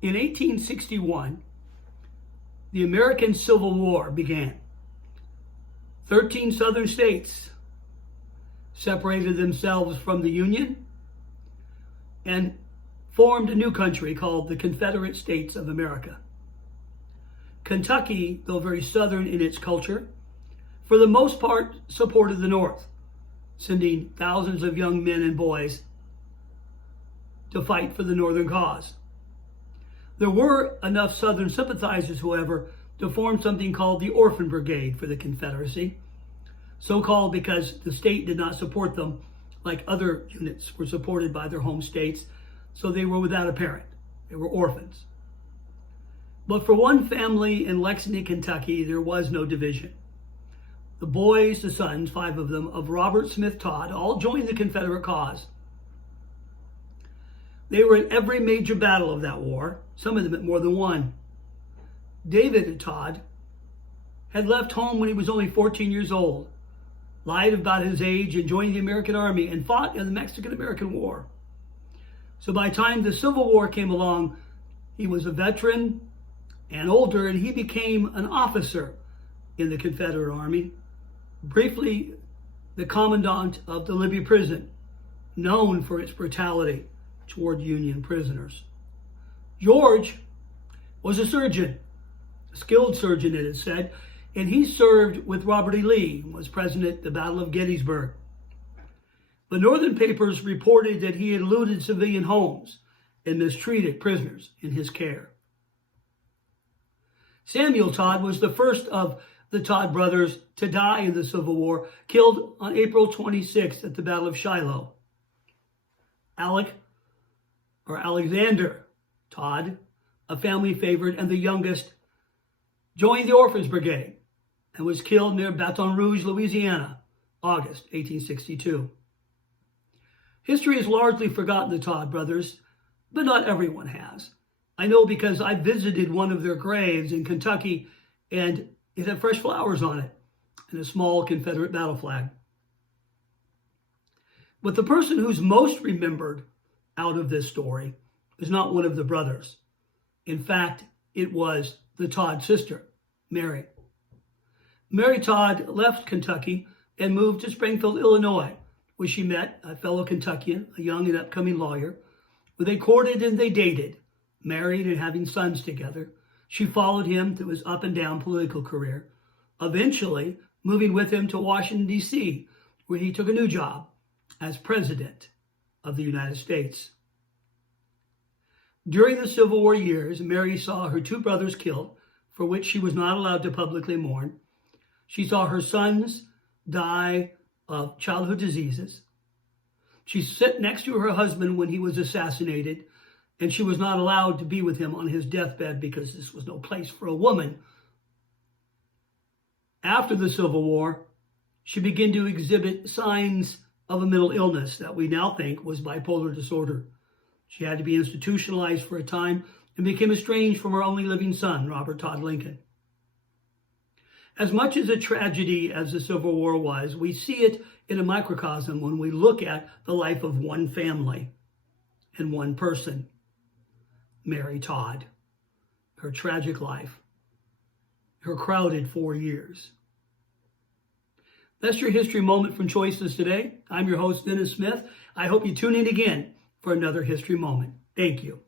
In 1861, the American Civil War began. 13 southern states separated themselves from the Union and formed a new country called the Confederate States of America. Kentucky, though very southern in its culture, for the most part supported the North, sending thousands of young men and boys to fight for the Northern cause. There were enough Southern sympathizers, however, to form something called the Orphan Brigade for the Confederacy, so called because the state did not support them like other units were supported by their home states, so they were without a parent. They were orphans. But for one family in Lexington, Kentucky, there was no division. The boys, the sons, 5 of them, of Robert Smith Todd, all joined the Confederate cause. They were in every major battle of that war, some of them at more than one. David Todd had left home when he was only 14 years old, lied about his age, and joined the American Army and fought in the Mexican-American War. So by the time the Civil War came along, he was a veteran and older, and he became an officer in the Confederate Army, briefly the commandant of the Libby prison, known for its brutality toward Union prisoners. George was a surgeon, a skilled surgeon, it is said, and he served with Robert E. Lee and was present at the Battle of Gettysburg. The Northern papers reported that he had looted civilian homes and mistreated prisoners in his care. Samuel Todd was the first of the Todd brothers to die in the Civil War, killed on April 26th at the Battle of Shiloh. Alexander Todd, a family favorite and the youngest, joined the Orphans Brigade and was killed near Baton Rouge, Louisiana, August 1862. History has largely forgotten the Todd brothers, but not everyone has. I know because I visited one of their graves in Kentucky, and it had fresh flowers on it and a small Confederate battle flag. But the person who's most remembered out of this story is not one of the brothers. In fact, it was the Todd sister, Mary. Mary Todd left Kentucky and moved to Springfield, Illinois, where she met a fellow Kentuckian, a young and upcoming lawyer, where they courted and they dated, married and having sons together. She followed him through his up and down political career, eventually moving with him to Washington, D.C., where he took a new job as President of the United States. During the Civil War years, Mary saw her 2 brothers killed, for which she was not allowed to publicly mourn. She saw her sons die of childhood diseases. She sat next to her husband when he was assassinated, and she was not allowed to be with him on his deathbed because this was no place for a woman. After the Civil War, she began to exhibit signs of a mental illness that we now think was bipolar disorder. She had to be institutionalized for a time and became estranged from her only living son, Robert Todd Lincoln. As much as a tragedy as the Civil War was, we see it in a microcosm when we look at the life of one family and one person, Mary Todd, her tragic life, her crowded 4 years. That's your history moment from Choices today. I'm your host, Dennis Smith. I hope you tune in again for another history moment. Thank you.